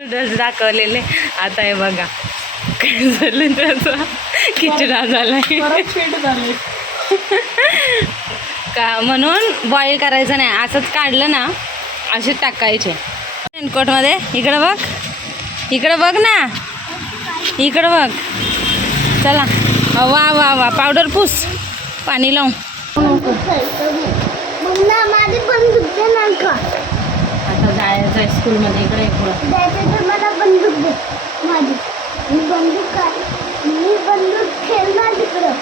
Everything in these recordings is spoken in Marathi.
नूडल्स दाखवलेले. आता हे बघा. काय झालं त्याचा? खिचडा झालाय का म्हणून बॉईल करायचं नाही. असंच काढलं ना असेच टाकायचे. रेनकोटमध्ये. इकडं बघ. इकडं बघ ना. इकडं बघ. चला. वा वा वा. पावडर पूस पाणी लावून. आता जायचं आहे स्कूलमध्ये इकडे मला बंदूक दे माझी. मी बंदूक काय मी बंदूक खेळणार तिकडं.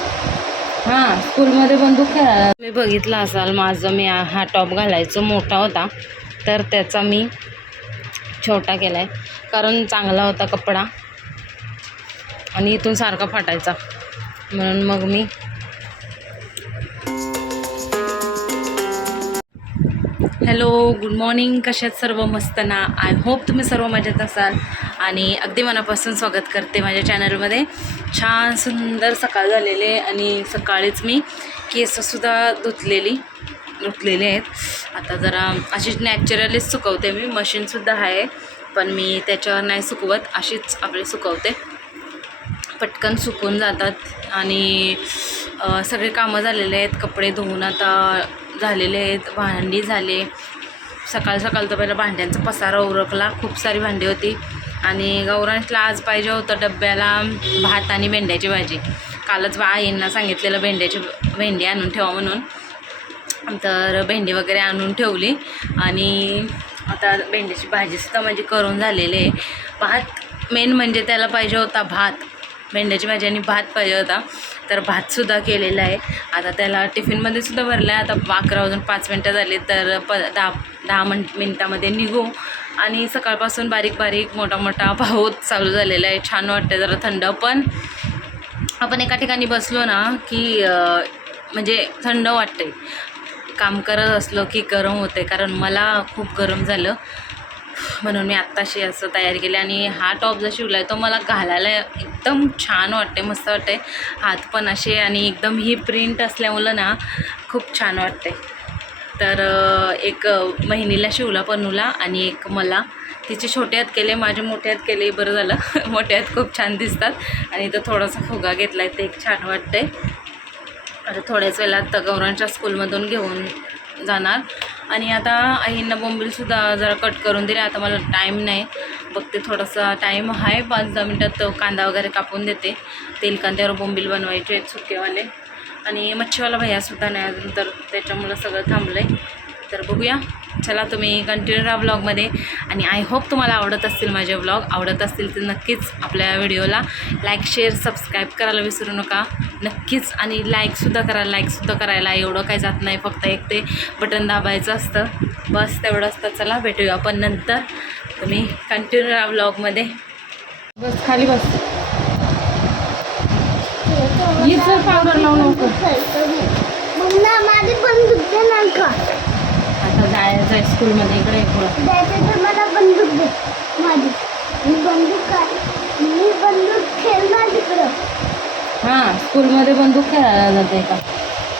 हां स्कूलमध्ये बंदूक खेळायला मी बघितलं असाल माझं मी हा टॉप घालायचो मोठा होता. तर त्याचा मी छोटा केला आहे कारण चांगला होता कपडा. आणि इथून सारखा फाटायचा. म्हणून मग मी हॅलो गुड मॉर्निंग. कशात सर्व मस्त ना आय होप तुम्ही सर्व मजेत असाल. आणि अगदी मनापासून स्वागत करते माझ्या चॅनलमध्ये. छान सुंदर सकाळ झालेले आहे आणि सकाळीच मी केससुद्धा धुतलेली धुतलेले आहेत. आता जरा अशीच नॅचरलीच सुकवते मी. मशीनसुद्धा आहे पण मी त्याच्यावर नाही सुकवत. अशीच आपली सुकवते. पटकन सुकून जातात. आणि सगळे कामं झालेले आहेत. कपडे धुवून आता झालेले आहेत भांडी झाले. सकाळ सकाळ तर पहिला भांड्यांचा पसारा उरकला खूप सारी भांडी होती. आणि गौरांशला आज पाहिजे होतं डब्याला भात आणि भेंड्याची भाजी. कालच बा आईंना सांगितलेलं भेंड्याची भेंडी आणून ठेवा म्हणून. तर भेंडी वगैरे आणून ठेवली. आणि आता भेंडीची भाजीसुद्धा म्हणजे करून झालेली आहे. भात मेन म्हणजे त्याला पाहिजे होता भात. भेंड्याची भाजी आणि भात पाहिजे होता. तर भातसुद्धा केलेला आहे. आता त्याला टिफिनमध्ये सुद्धा भरला आहे आता अकरा वाजून पाच मिनटं झाली तर प दहा दहा मिन मिनटामध्ये निघू. आणि सकाळपासून बारीक बारीक मोठा मोठा पाऊस चालू झालेला आहे. छान वाटतं जरा थंड. पण आपण एका ठिकाणी बसलो ना की म्हणजे थंड वाटते काम करत असलो की गरम होते कारण मला खूप गरम झालं. म्हणून मी आत्ताशी असं तयारी केली आणि हा टॉप जो शिवला आहे तो मला घालायला एकदम छान वाटते मस्त वाटते हात पण असे आणि एकदम ही प्रिंट असल्यामुळं ना खूप छान वाटते तर एक महिनीला शिवला पनूला आणि एक मला. तिचे छोटे हात केले माझे मोठे हात केले बरं झालं. मोठे हात खूप छान दिसतात आणि तो थोडासा फुगा घेतला आहे ते एक छान वाटते आता थोड्याच वेळात गौरांच्या स्कूलमधून घेऊन जाणार. आणि आता आईंना बोंबीलसुद्धा जरा कट करून दिले. आता मला टाईम नाही. बघते थोडासा टाईम आहे. पाच दहा मिनटात कांदा वगैरे कापून देते. तेल कांद्यावर बोंबील बनवायचे आहेत सुकेवाले. आणि मच्छीवाला भैयासुद्धा नाही अजून तर त्याच्यामुळं सगळं थांबलं आहे तर बघूया. चला तुम्ही कंटिन्यू राहा ब्लॉगमध्ये आणि आय होप तुम्हाला आवडत असतील माझे ब्लॉग आवडत असतील तर नक्कीच आपल्या व्हिडिओला लाईक शेअर सबस्क्राईब करायला विसरू नका. नक्कीच. आणि लाईकसुद्धा करा. लाईकसुद्धा करायला एवढं काही जात नाही. फक्त एक ते बटन दाबायचं असतं. बस तेवढं असतं. चला भेटूया. आपण नंतर तुम्ही कंटिन्यू राहा ब्लॉगमध्ये बस खाली बस. पावडर लावू आता आहे स्कूलमध्ये इकडे. पुढं द्यायचं तर मला बंदूक दे माझी. मी बंदूक काय मी बंदूक खेळणार तिकडं. हां स्कूलमध्ये बंदूक खेळायला जाते का?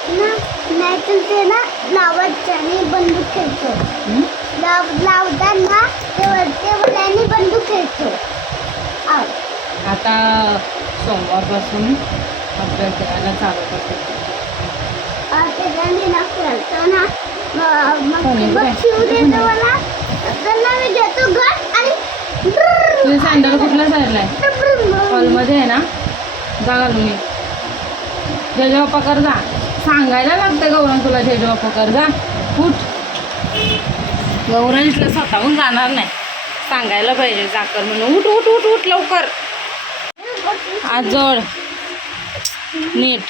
ना नाहीतर ते ना लावायचं आणि बंदूक खेळतो. हं? लाव लावताना ते वरते बंदूक खेळतो. आव. आता सोमवारपासून अभ्यास करायला चालू करते. त्याच्याने ना खेळतो ना तुझे सँडल कुठला साईडला आहे हॉलमध्ये आहे ना? जा घालून मी जेजेबाप्पा कर जा. सांगायला लागतं गौरव तुला जेजेबाप्पा कर जा. उठ. गौरव इथलं स्वतःहून जाणार नाही. सांगायला पाहिजे जाकर म्हणून. उठ उठ उठ उठ लवकर. आज जोड. नीट.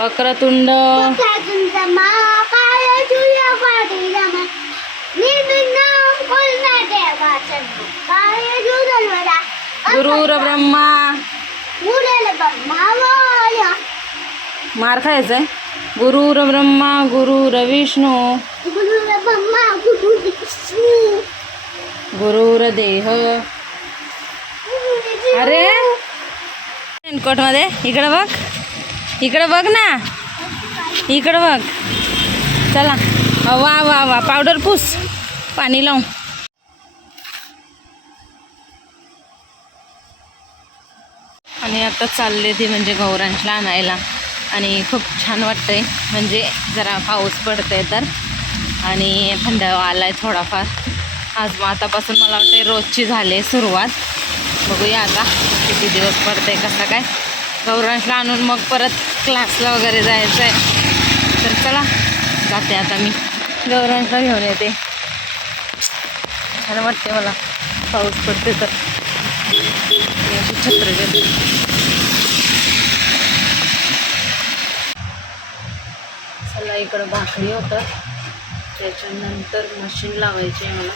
वक्रतुंड तुमचा मा काय तुझ्या पाठीला मा मी बिना बोलणार देवाचं काय जुदलवरा गुरुर ब्रह्मा मार खायचंय. गुरुर ब्रह्मा गुरुर विष्णू गुरु ब्रह्मा गुरु गुरुर देह अरे! रेनकोटमध्ये. इकडं बघ. इकडं बघ ना. इकडं बघ. चला. वा वा वा. पावडर पूस. पाणी लावून. आणि आता चालले ते म्हणजे गौरांशला आणायला. आणि खूप छान वाटतं आहे म्हणजे जरा पाऊस पडतंय तर. आणि थंड आला आहे थोडाफार. आज मग आतापासून मला वाटतं रोजची झाली आहे सुरुवात. बघूया आता किती दिवस पडतं आहे कसं काय. गौरांशला आणून मग परत क्लासला वगैरे जायचं आहे तर चला जाते आता मी. गौरांशला घेऊन येते. छान वाटते मला. पाऊस पडते तर. मी छत्र चला इकडं भाकरी होतं त्याच्यानंतर मशीन लावायची आहे मला.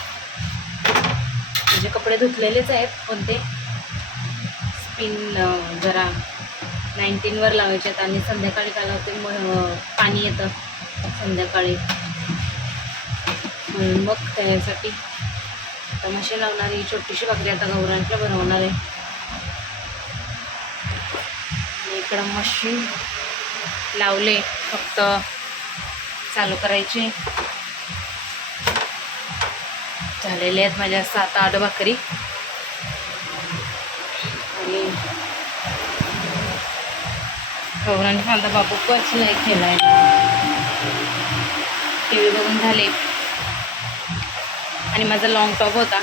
म्हणजे कपडे धुतलेलेच आहेत पण ते स्पिन जरा नाईन्टीनवर लावायचे आहेत आणि संध्याकाळी काय लावते? मग पाणी येतं संध्याकाळी. म्हणून मग त्यासाठी. आता मशीन लावणारी छोटीशी भाकरी आता गौरांच्या बनवणार आहे. इकडं मशीन लावले फक्त चालू करायचे. झालेले आहेत माझ्या सात आठ भाकरी. आणि गौरांनी सांगता बाबू पच नाही खेळाय टी व्ही बघून झाले. आणि माझा लॉंग टॉप होता.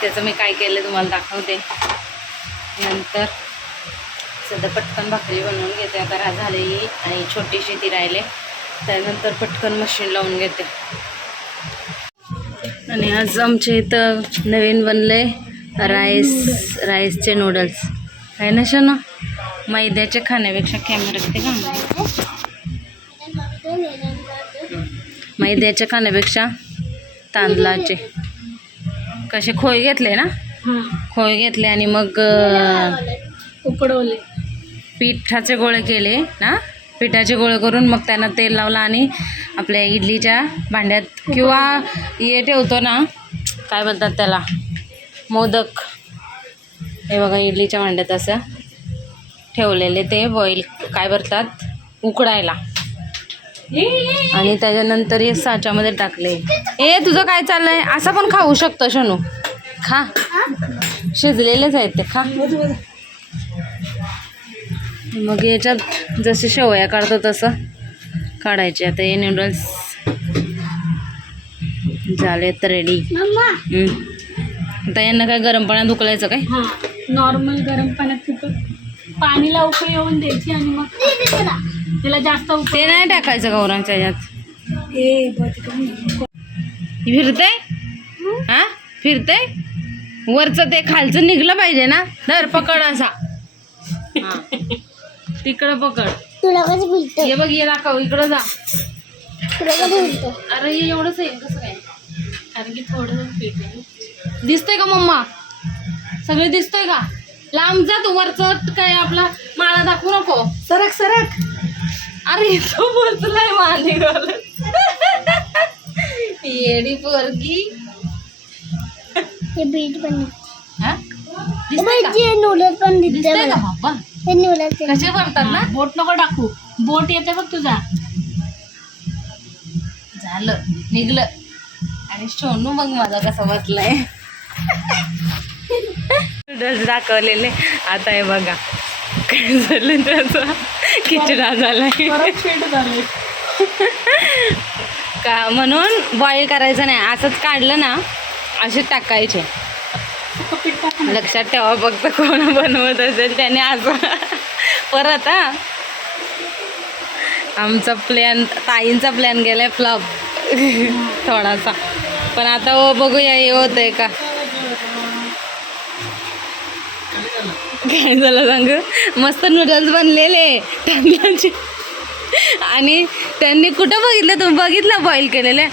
त्याचं मी काय केलं तुम्हाला दाखवते. नंतर सध्या पटकन भाकरी बनवून घेते. आता रा झालेली आणि छोटीशी ती राहिले. त्यानंतर पटकन मशीन लावून घेते. आणि आज आमच्या इथं नवीन बनले राईस राईसचे नूडल्स आहे ना शना? मैद्याच्या खाण्यापेक्षा कॅमेरा ते का मैद्याच्या खाण्यापेक्षा तांदळाचे. कसे? खोय घेतले ना? खोय घेतले आणि मग उकडवले. पिठाचे गोळे केले ना? पिठाचे गोळे करून मग त्यांना तेल लावलं आणि आपल्या इडलीच्या भांड्यात किंवा हे ठेवतो ना काय बोलतात त्याला? मोदक. हे बघा इडलीच्या भांड्यात असं ठेवलेले ते बॉईल काय बोलतात उकडायला. आणि त्याच्यानंतर हे साच्यामध्ये टाकले. ए तुझं काय चाललंय? असं पण खाऊ शकतो शनू. खा. शिजलेलेच आहेत ते खा. मग याच्यात जसे शेवया काढतो तसं काढायचे. आता हे नूडल्स झालेत रेडी मम्मा. आता यांना काय गरम पाण्यात उकलायचं काय? हा नॉर्मल गरम पाण्यात पाणीला उकळी येऊन द्यायची आणि मग त्याला. जास्त उकळी ते नाही टाकायचं गौरांच्या ह्याच्यात फिरतंय? हा? फिरतंय? वरचं ते खालचं निघलं पाहिजे ना? धर पकड असा. तिकडं पकड तुला कसं बोलतो? हे बघ ये दाखव इकडं जा. तुला कसं बोलतो? अरे हे एवढंच आहे कसं काय कारण की थोडं आहे. दिसतंय का मम्मा? सगळे दिसतोय का? लांब जा तू वरचं काय आपला माळा दाखवू नको. सरक सरक. अरे तो पोचलाय माने येडी पोरगी. हे बीट पण हा? दिसतंय का? नूडल्स पण दिसते दिसतंय का मला. बाबा कसे भरतात ना? बोट नको टाकू. बोट येते बघ तुझा. झालं निघलं. आणि सोनू मग माझा कसा बसलाय. नूडल्स दाखवलेले. आता हे बघा. काय झालं त्याचा? खिचडा झालाय? का म्हणून बॉईल करायचं नाही. असंच काढलं ना असे टाकायचे. लक्षात ठेवा फक्त कोण बनवत असेल त्याने आज परत हा. आमचा प्लॅन ताईंचा प्लॅन गेलाय फ्लॉप थोडासा. पण आता हो बघूया हे होत आहे का? काय झालं सांग? मस्त नूडल्स बनलेले. तांदळाचे आणि त्यांनी कुठं बघितलं? तुम्ही बघितलं बॉईल केलेले?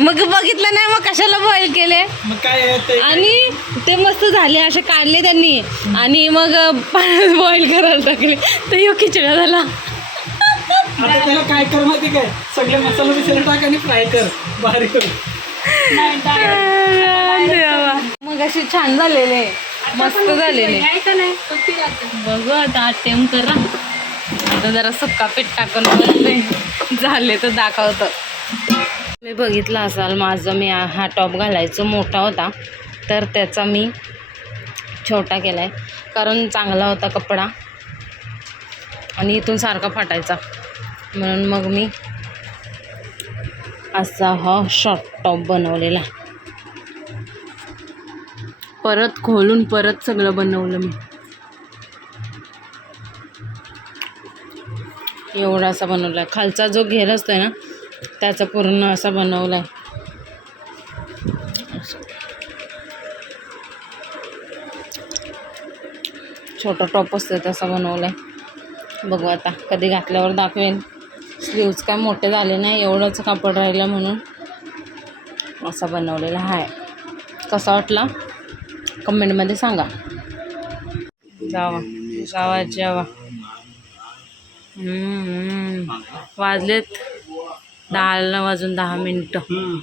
मग बघितलं नाही मग कशाला बॉईल केले? मग काय ते? आणि ते मस्त झाले असे काढले त्यांनी. आणि मग पाण्यात बॉईल करायला टाकले. तर ह्यो खिचडा झाला. आता त्याला काय कर माहिती काय? सगळे मसाला बिसाला टाक आणि फ्राय कर. बारीक कर देवा. मग असे छान झालेले. मस्त झालेले. बघू आता अटेम करा. आता जरा सुक्का पीठ टाकून बघते. झाले तर दाखवतं. तुम्ही बघितलं असाल माझं मी हा टॉप घालायचं मोठा होता. तर त्याचा मी छोटा केला आहे कारण चांगला होता कपडा. आणि इथून सारखा फाटायचा. म्हणून मग मी असा हा शॉर्ट टॉप बनवलेला. परत खोलून परत सगळं बनवलं मी. एवढा असा बनवला. आहे खालचा जो घेर असतोय ना त्याचं पूर्ण असा बनवला आहे. छोटा टॉप असतो तसा बनवला आहे. बघू आता कधी घातल्यावर दाखवेन. स्लीव्ज काय मोठे झाले नाही एवढंच कापड राहिलं म्हणून असा बनवलेला आहे. कसा वाटला? कमेंटमध्ये सांगा. जावा जावा. जेवा वाजलेत. दहाला वाजून दहा मिनटं.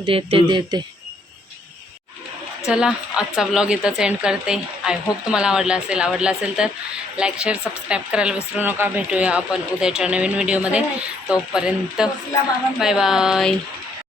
देते देते. चला आजचा ब्लॉग इथंच एंड करते. आय होप तुम्हाला आवडला असेल. आवडला असेल तर लाईक शेअर सबस्क्राईब करायला विसरू नका. भेटूया आपण उद्याच्या नवीन व्हिडिओमध्ये तोपर्यंत बाय बाय